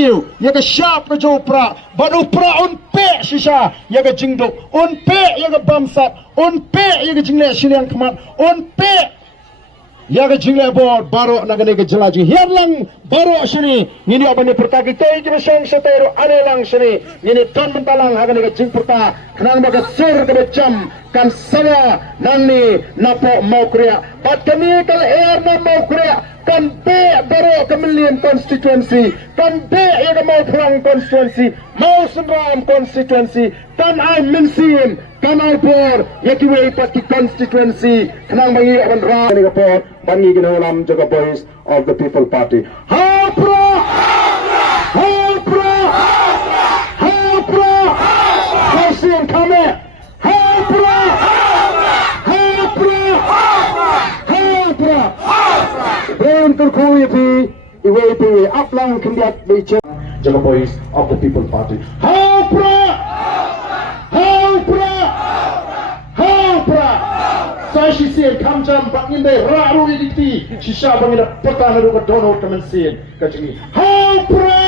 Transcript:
siu ya ke syap ke jopra banu pra unpe shisha ya ke jingdok unpe ya ke bamsat unpe ya ke jingle siliang kemat unpe ya ke jingle bor baro nagane ke jelaji hiarlang baro sini ini apa ni pertagi tei je sang setero anelang sini ini ton mentalang hagane ke jing perta kenang baga sur ke becam kan saya nangni napo mau kriya bat kami kal air na mau kriya kan be baro kemilian constituency kan be ya ke mau perang constituency mau senram constituency kan I minsim kan I bor ya ki wei pat ki constituency kenang bangi aban ra ni ke pot bangi ginalam jaga voice of the people party hapra hapra hapra Hashim kame hapra hapra hapra brain kurkui pi iwe pi aplang kindiat beche jaga voice of the people party hapra hapra hapra sashi sen kamjam bangin dai raru iditi shisha bangina patana ru ka dono kamen sen kajini hapra